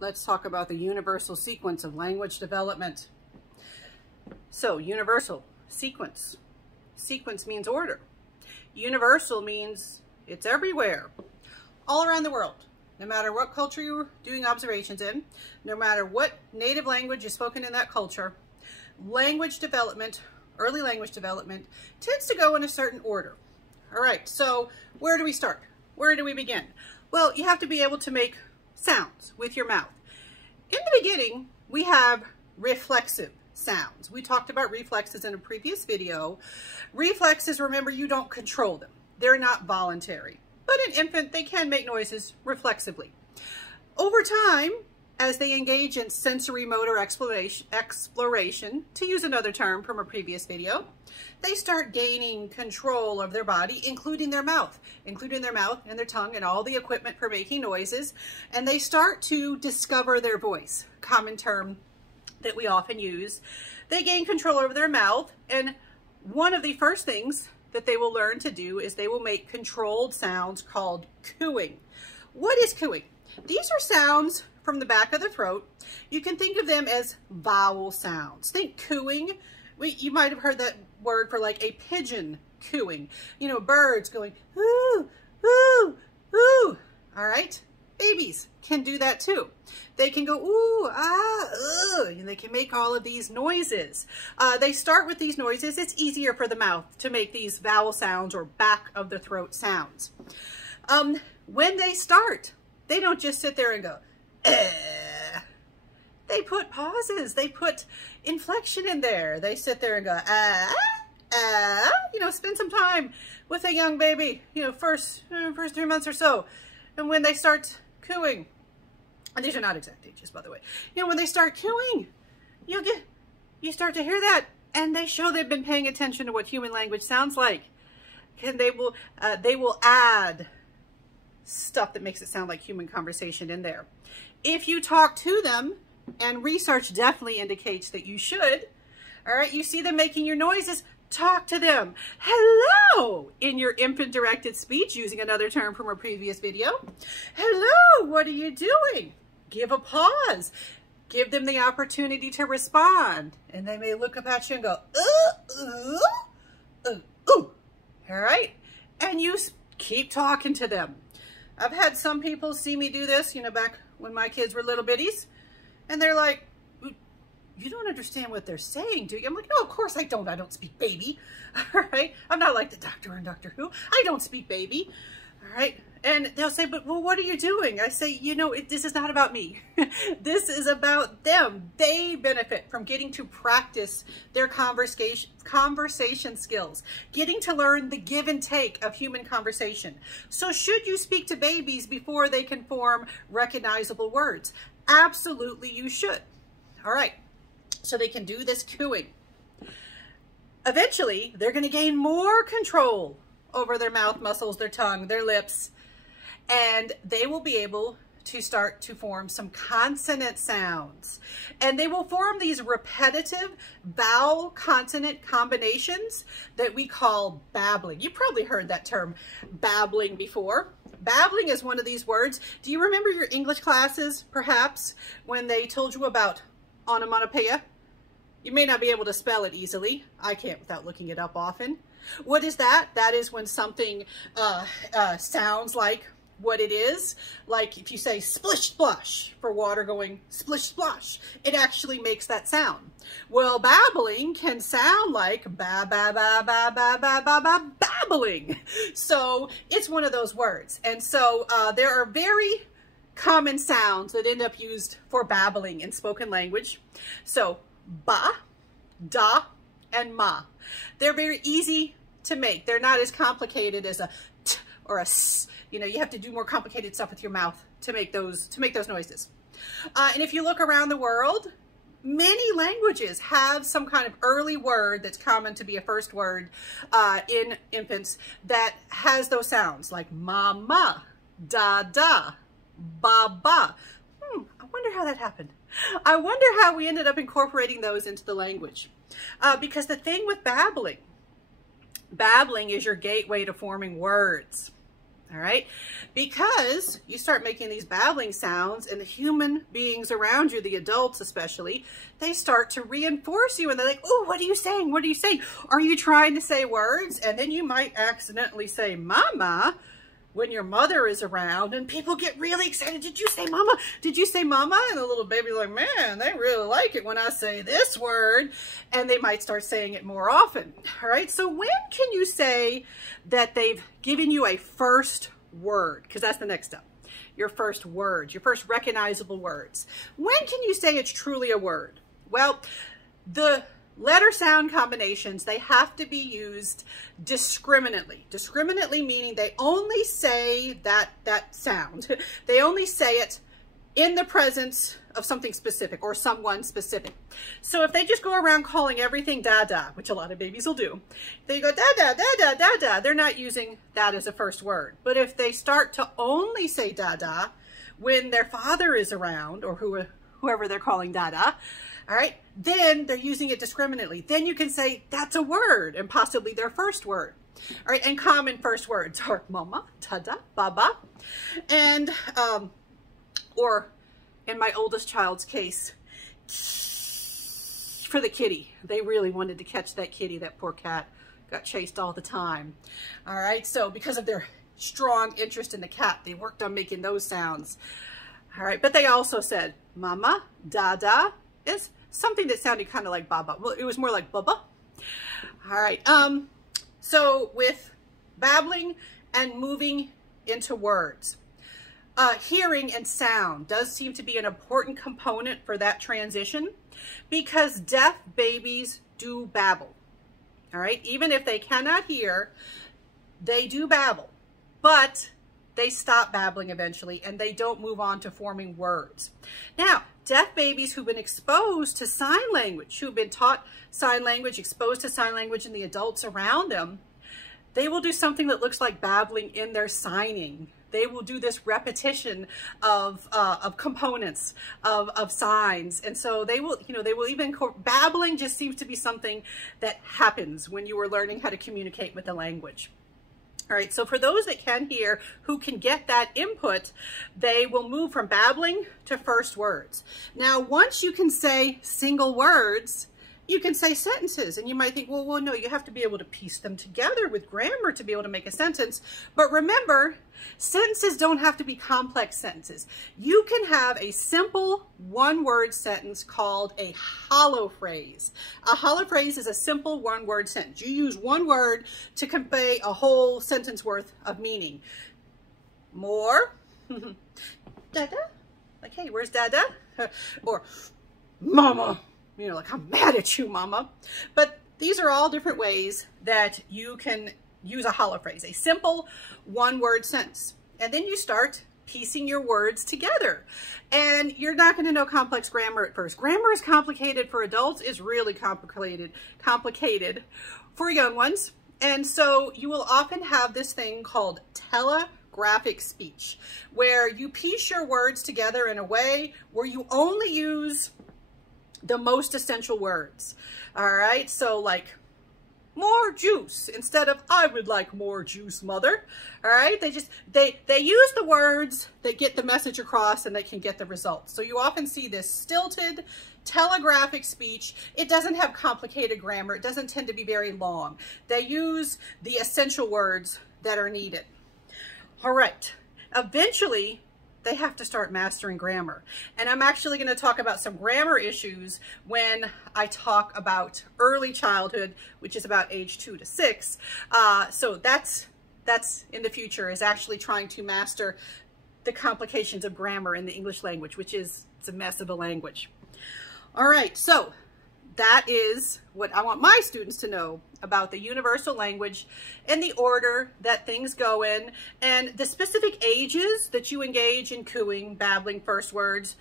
let's talk about the universal sequence of language development. So universal, sequence. Sequence means order. Universal means it's everywhere, all around the world. No matter what culture you're doing observations in, no matter what native language is spoken in that culture, language development, early language development, tends to go in a certain order. All right, so where do we start? Where do we begin? Well, you have to be able to make sounds with your mouth. In the beginning, we have reflexive sounds. We talked about reflexes in a previous video. Reflexes, remember, you don't control them. They're not voluntary. But an infant, they can make noises reflexively. Over time, as they engage in sensory motor exploration, to use another term from a previous video, they start gaining control of their body, including their mouth and their tongue and all the equipment for making noises. And they start to discover their voice, common term that we often use. They gain control over their mouth, and one of the first things that they will learn to do is they will make controlled sounds called cooing. What is cooing? These are sounds from the back of the throat. You can think of them as vowel sounds. Think cooing. You might have heard that word for like a pigeon cooing. You know, birds going, ooh, ooh, ooh. All right? Babies can do that too. They can go, ooh, ah, ugh, and they can make all of these noises. They start with these noises. It's easier for the mouth to make these vowel sounds or back of the throat sounds. When they start, they don't just sit there and go, eh. They put pauses. They put inflection in there. They sit there and go, ah, ah, you know, spend some time with a young baby, you know, first 3 months or so. And when they start cooing, and these are not exact ages, by the way, you know, when they start cooing, you start to hear that, and they show they've been paying attention to what human language sounds like. And they will add stuff that makes it sound like human conversation in there. If you talk to them, and research definitely indicates that you should, all right, you see them making your noises, talk to them. Hello, in your infant-directed speech, using another term from a previous video. Hello, what are you doing? Give a pause. Give them the opportunity to respond. And they may look up at you and go, ooh. All right? And you keep talking to them. I've had some people see me do this, you know, back when my kids were little bitties. And they're like, you don't understand what they're saying, do you? I'm like, no, of course I don't. I don't speak baby. All right. I'm not like the doctor in Doctor Who. I don't speak baby. All right. And they'll say, but well, what are you doing? I say, you know, this is not about me. This is about them. They benefit from getting to practice their conversation skills, getting to learn the give and take of human conversation. So should you speak to babies before they can form recognizable words? Absolutely, you should. All right. So they can do this cooing. Eventually, they're going to gain more control over their mouth muscles, their tongue, their lips, and they will be able to start to form some consonant sounds. And they will form these repetitive vowel consonant combinations that we call babbling. You probably heard that term babbling before. Babbling is one of these words. Do you remember your English classes, perhaps, when they told you about onomatopoeia? You may not be able to spell it easily. I can't without looking it up often. What is that? That is when something sounds like what it is. Like if you say splish splosh for water going splish splosh, it actually makes that sound. Well, babbling can sound like ba ba ba ba ba ba ba ba babbling. So it's one of those words. And so there are very common sounds that end up used for babbling in spoken language. So ba, da, and ma. They're very easy to make. They're not as complicated as a t or a s. You know, you have to do more complicated stuff with your mouth to make those noises. And if you look around the world, many languages have some kind of early word that's common to be a first word in infants that has those sounds like mama, da da, ba ba. I wonder how that happened. I wonder how we ended up incorporating those into the language. Because the thing with babbling is your gateway to forming words. All right, because you start making these babbling sounds and the human beings around you, the adults especially, they start to reinforce you and they're like, oh, what are you saying? What are you saying? Are you trying to say words? And then you might accidentally say mama when your mother is around and people get really excited. Did you say mama? Did you say mama? And the little baby's like, man, they really like it when I say this word. And they might start saying it more often. All right, so when can you say that they've given you a first word? Because that's the next step. Your first words, your first recognizable words. When can you say it's truly a word? Well, the letter sound combinations, they have to be used discriminately. Discriminately meaning they only say that sound. They only say it in the presence of something specific or someone specific. So if they just go around calling everything da-da, which a lot of babies will do, they go da-da, da-da, da-da, they're not using that as a first word. But if they start to only say da-da when their father is around or whoever they're calling da-da, all right, then they're using it discriminately. Then you can say that's a word and possibly their first word. All right, and common first words are mama, tada, baba, and or in my oldest child's case, for the kitty. They really wanted to catch that kitty. That poor cat got chased all the time. All right, so because of their strong interest in the cat, they worked on making those sounds. All right, but they also said mama, dada is something that sounded kind of like baba. Well, it was more like baba. All right, so with babbling and moving into words, hearing and sound does seem to be an important component for that transition because deaf babies do babble. All right, even if they cannot hear, they do babble, but they stop babbling eventually and they don't move on to forming words. Now, deaf babies who've been exposed to sign language, who've been taught sign language, exposed to sign language and the adults around them, they will do something that looks like babbling in their signing. They will do this repetition of components, of signs. And so they will, they will even, babbling just seems to be something that happens when you are learning how to communicate with the language. All right, so for those that can hear, who can get that input, they will move from babbling to first words. Now, once you can say single words, you can say sentences. And you might think, well, no, you have to be able to piece them together with grammar to be able to make a sentence. But remember, sentences don't have to be complex sentences. You can have a simple one-word sentence called a holophrase. A holophrase is a simple one-word sentence. You use one word to convey a whole sentence worth of meaning. More. Dada. Like, hey, where's Dada? Or mama. Like, I'm mad at you, mama. But these are all different ways that you can use a holophrase, a simple one-word sentence. And then you start piecing your words together. And you're not going to know complex grammar at first. Grammar is complicated for adults. It's really complicated for young ones. And so you will often have this thing called telegraphic speech, where you piece your words together in a way where you only use the most essential words. All right, so like more juice instead of I would like more juice, mother. All right, they use the words that get the message across and they can get the results. So you often see this stilted telegraphic speech. It doesn't have complicated grammar. It doesn't tend to be very long. They use the essential words that are needed. All right, eventually they have to start mastering grammar. And I'm actually going to talk about some grammar issues when I talk about early childhood, which is about age 2 to 6. So that's in the future, is actually trying to master the complications of grammar in the English language, which is, it's a mess of a language. All right, so that is what I want my students to know about the universal language and the order that things go in and the specific ages that you engage in cooing, babbling, first words.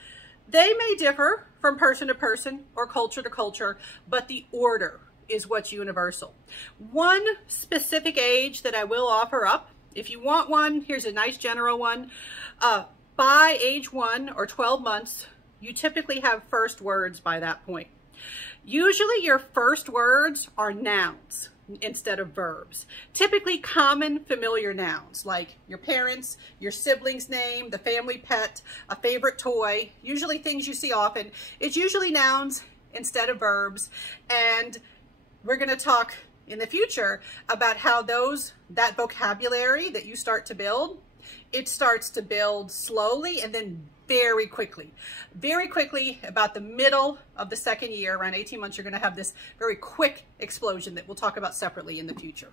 They may differ from person to person or culture to culture, but the order is what's universal. One specific age that I will offer up, if you want one, here's a nice general one. By age 1 or 12 months, you typically have first words by that point. Usually your first words are nouns. instead of verbs. Typically common familiar nouns like your parents, your sibling's name, the family pet, a favorite toy, usually things you see often. It's usually nouns instead of verbs. And we're going to talk in the future about how that vocabulary that you start to build, it starts to build slowly and then very quickly. Very quickly, about the middle of the second year, around 18 months, you're going to have this very quick explosion that we'll talk about separately in the future.